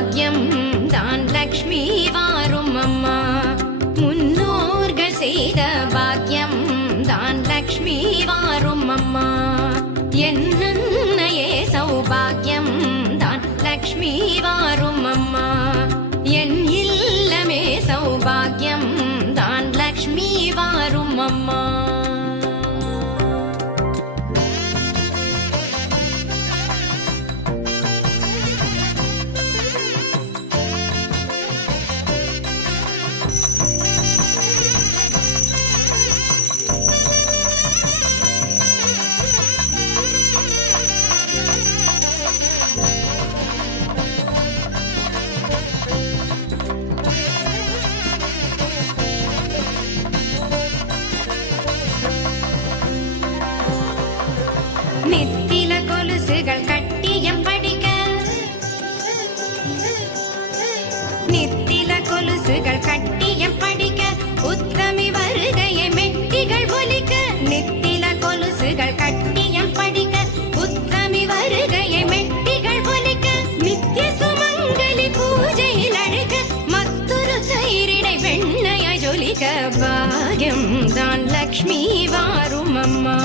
பாக்யம் தான் லக்ஷ்மி வாரும் அம்மா. முன்னோர்கள் செய்த பாக்யம் தான் லக்ஷ்மி வாரும் அம்மா. என்னையே சௌபாகியம் தான் லக்ஷ்மி வாரும் அம்மா. என் இல்லமே சௌபாகியம் தான் லக்ஷ்மி வாரும் அம்மா. நித்தில கொலுசுகள் கட்டியம் படிக்க, நித்தில கொலுசுகள் கட்டியம் படிக்க, உத்தமி வருகையை மெட்டிகள் ஒலிக்க. நித்தில கொலுசுகள் கட்டியம் படிக்க, உத்தமி வருகையை மெட்டிகள் ஒலிக்க. நித்திய சுமங்கலி பூஜையில் அழைக்க, மற்றொரு தயிரிடை வெண்ணைய ஜொலிக்க. பாக்யம் தான் லக்ஷ்மி வாரும் அம்மா.